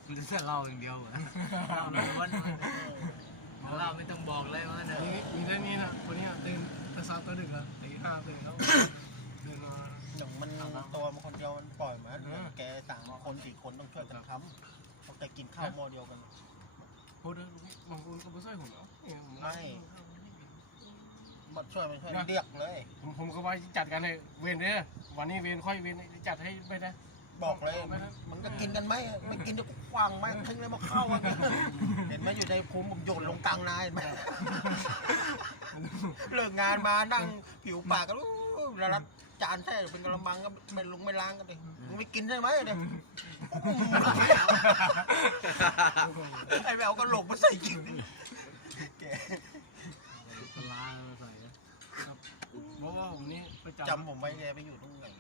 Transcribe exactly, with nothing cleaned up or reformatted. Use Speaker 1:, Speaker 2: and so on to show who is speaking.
Speaker 1: มันจะเล่าอย่างเดียวเหรอเล่าล้วนเล่าไม่ต้องบอกเลยว่าเนี่ย
Speaker 2: มีมีเรื่องนี้นะวันนี้ตื่นแต่เช้าตื่นดึกอะตีห้าตื่นแล้วเดินมา
Speaker 3: อย่างมันตัวมันคนเดียวมันปล่อยมาแกสามคนสี่คนต้องช่วยกันทำต้องแต่กินข้าวหม้อเดียวกัน
Speaker 2: พูดเลยบางคนก็ไม่ช่วยผมเนาะ
Speaker 3: ไม่มาช่วยมันช่วยเรียกเลย
Speaker 2: ผมผมก็ว่าจัดกันเลยเวรเนี่ยวันนี้เวรค่อยเวรจัดให้ไปนะ
Speaker 3: บอกเลยมันก็กินกันไหมไม่กินจะคว้างไหมทิ้งเลยมาเข้ากันเห็นไหมอยู่ในภูมิผมโยนลงกลางนาเห็นไหมเลิกงานมานั่งผิวปากกันแล้วรับจานแท้เป็นกระมังก็ไม่ลงไม่ล้างกันเลยมึงไม่กินใช่ไหมเนี่ยไอ้แมวก็หลงมาใส่กินแก
Speaker 1: ปลาใส่
Speaker 2: เพราะว่าผมนี่ประจำ
Speaker 3: จำผมไว้แกไปอยู่ตรงไหน